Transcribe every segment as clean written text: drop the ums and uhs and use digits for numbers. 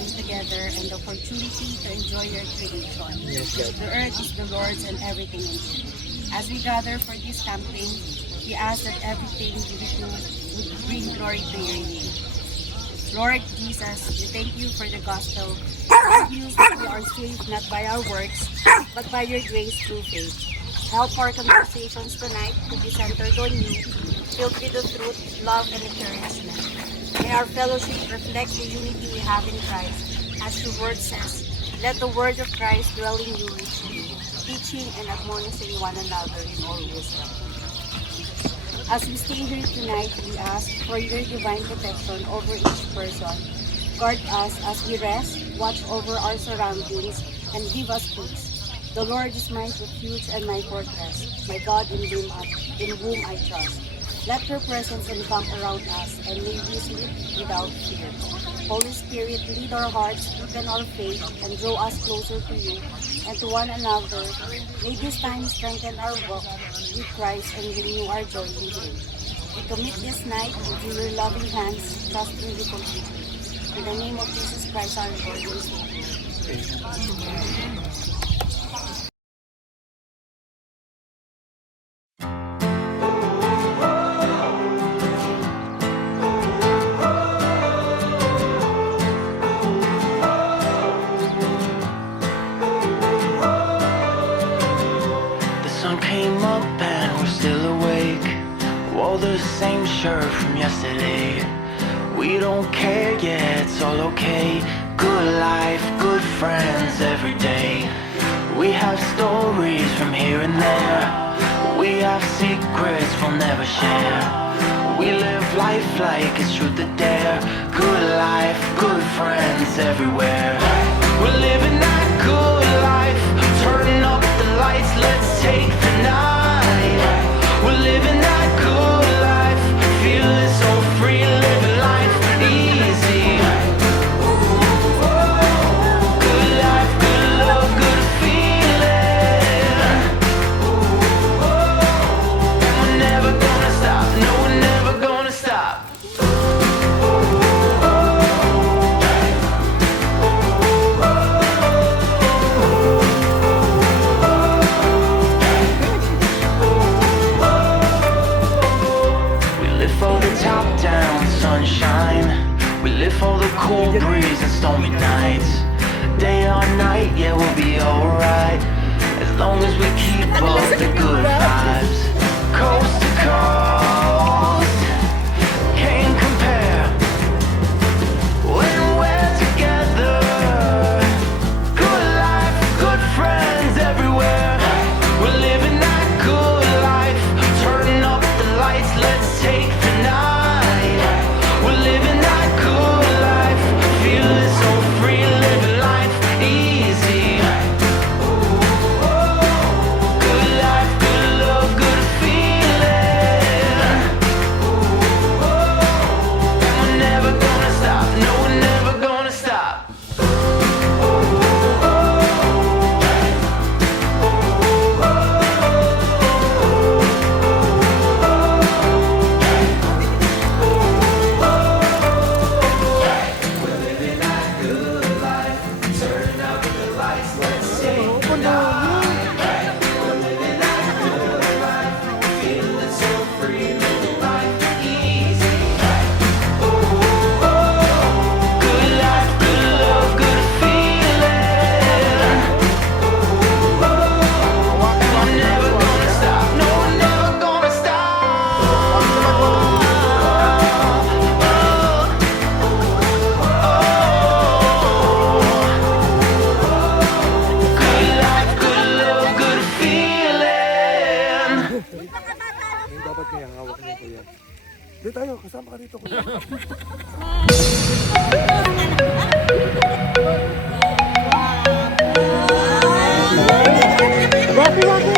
time together and the opportunity to enjoy your creation. Yes, God. The earth is the Lord's and everything in it. As we gather for this camping, we ask that everything we do would bring glory to your name. Lord Jesus, we thank you for the gospel. Good news that we are saved not by our works, but by your grace through faith. Help our conversations tonight to be centered on you, filled with the truth, love, and encouragement. May our fellowship reflect the unity we have in Christ. As your word says, let the word of Christ dwell in you richly, teaching and admonishing one another in all wisdom. As we stay here tonight, we ask for your divine protection over each person. Guard us as we rest, watch over our surroundings, and give us peace. The Lord is my refuge and my fortress, my God in whom I trust. Let your presence encamp around us, and may we sleep without fear. Holy Spirit, lead our hearts, deepen our faith, and draw us closer to you and to one another. May this time strengthen our walk with Christ and renew our joy in Him. We commit this night into your loving hands, trusting you completely. In the name of Jesus Christ, our Lord and Savior. Amen. Came up and we're still awake. Wore the same shirt from yesterday. We don't care, yeah, it's all okay. Good life, good friends every day. We have stories from here and there. We have secrets we'll never share. We live life like it's truth or dare. Good life, good friends everywhere. We're living that good life. Turning up the lights, let's take the night. We're living that good life. Feeling so free, living life easy. Good life, good love, good feeling. And we're never gonna stop, no, we're never gonna stop. Top-down sunshine. We live for the cool breeze and stormy nights. Day or night, yeah, we'll be alright. As long as we keep up the good vibes. Coast to coast, can't compare. When we're together, good life, good friends everywhere. We're living that good life. Turning up the lights, let's take the night. We're living that good life, feeling so free, living life easy. Good life, good love, good feeling. And we're never gonna stop, no, we're never gonna stop. Dapat kaya hawak niya ko yan. Dito tayo, kasama ka dito. Waki, waki!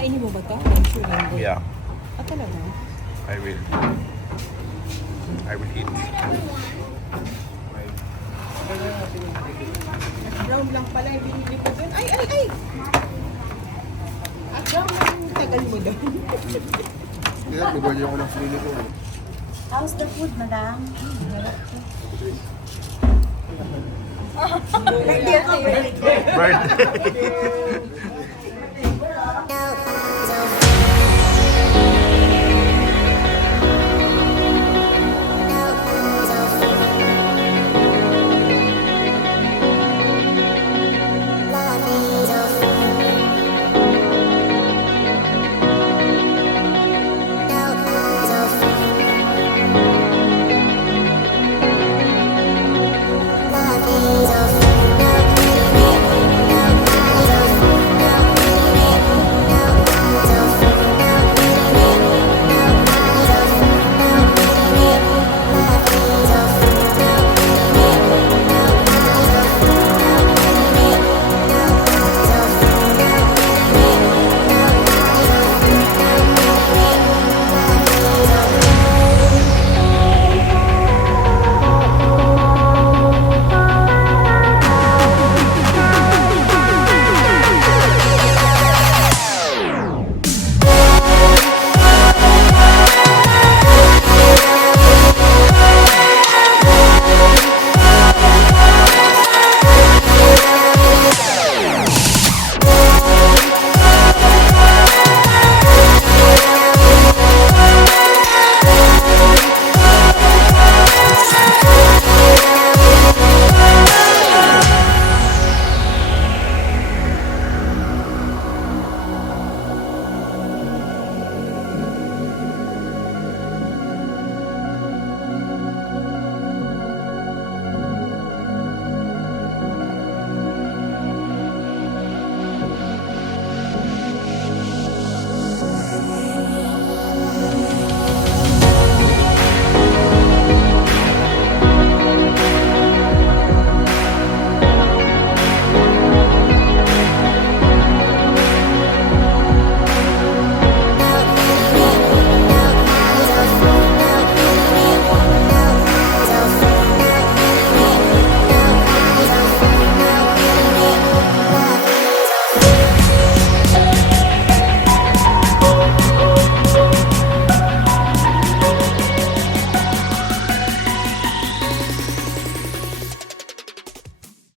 Kakainin mo ba to? I'm sure hindi. Yeah, Ah, talaga? I will. I will eat. Brown lang pala yung binili ko doon. Ay, ay, ay! At brown lang yung tagal mo doon. Kaya, bibali ako ng sarili ko. How's the food, madam? Bird.